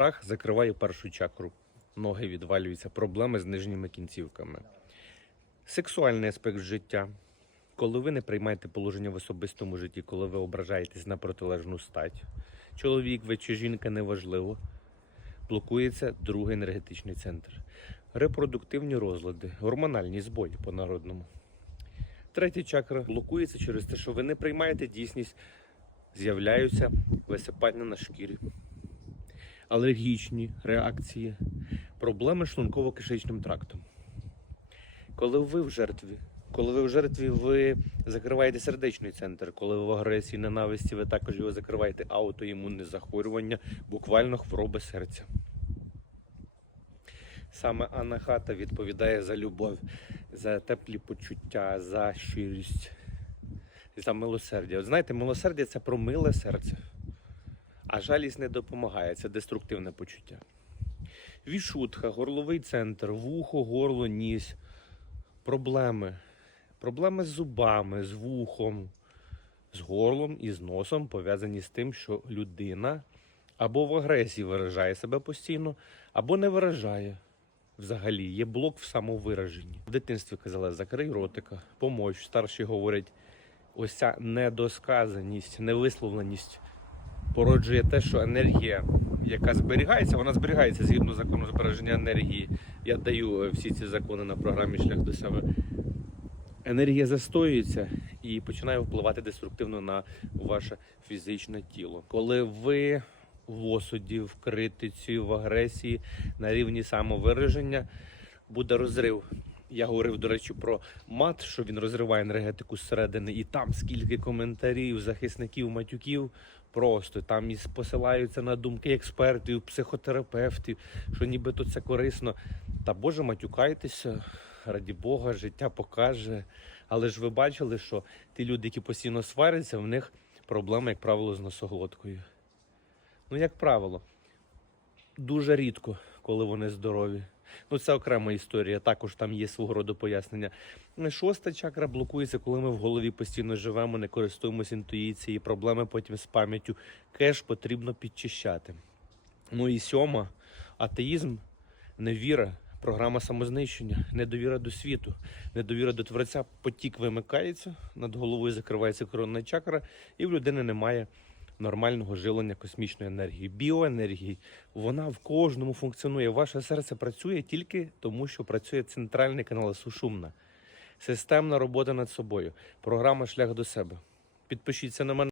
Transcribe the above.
Страх закриває першу чакру. Ноги відвалюються, проблеми з нижніми кінцівками. Сексуальний аспект життя. Коли ви не приймаєте положення в особистому житті, коли ви ображаєтесь на протилежну стать, чоловік ви чи жінка неважливо, блокується другий енергетичний центр. Репродуктивні розлади, гормональні збої по-народному. Третя чакра блокується через те, що ви не приймаєте дійсність, з'являються висипання на шкірі, алергічні реакції, проблеми з шлунково-кишечним трактом. Коли ви в жертві, коли ви в жертві, ви закриваєте сердечний центр. Коли ви в агресії, ненависті, ви також його закриваєте аутоімунне захворювання, буквально хвороби серця. Саме Анахата відповідає за любов, за теплі почуття, за щирість, за милосердя. От знаєте, милосердя це про миле серце, а жалість не допомагає, це деструктивне почуття. Вішутха, горловий центр, вухо, горло, ніс, проблеми. Проблеми з зубами, з вухом, з горлом і з носом пов'язані з тим, що людина або в агресії виражає себе постійно, або не виражає. Взагалі, є блок в самовираженні. В дитинстві казали, закрий ротика, помощ. Старші говорять, ось ця недосказаність, невисловленість породжує те, що енергія, яка зберігається, вона зберігається згідно закону збереження енергії. Я даю е, всі ці закони на програмі Шлях до себе. Енергія застоюється і починає впливати деструктивно на ваше фізичне тіло. Коли ви в осуді, в критиці, в агресії на рівні самовираження буде розрив. Я говорив, до речі, про мат, що він розриває енергетику зсередини, і там скільки коментарів, захисників, матюків. Просто там і посилаються на думки експертів, психотерапевтів, що нібито це корисно. Та Боже, матюкайтеся, раді Бога, життя покаже. Але ж ви бачили, що ті люди, які постійно сваряться, в них проблеми, як правило, з носоглоткою. Ну, як правило, дуже рідко, коли вони здорові. Ну, це окрема історія, також там є свого роду пояснення. Шоста чакра блокується, коли ми в голові постійно живемо, не користуємося інтуїцією, проблеми потім з пам'яттю. Кеш потрібно підчищати. Ну і сьома атеїзм, невіра, програма самознищення, недовіра до світу, недовіра до творця, потік вимикається, над головою закривається коронна чакра, і в людини немає нормального жилення космічної енергії, біоенергії. Вона в кожному функціонує. Ваше серце працює тільки тому, що працює центральний канал Сушумна. Системна робота над собою. Програма Шлях до себе. Підпишіться на мене.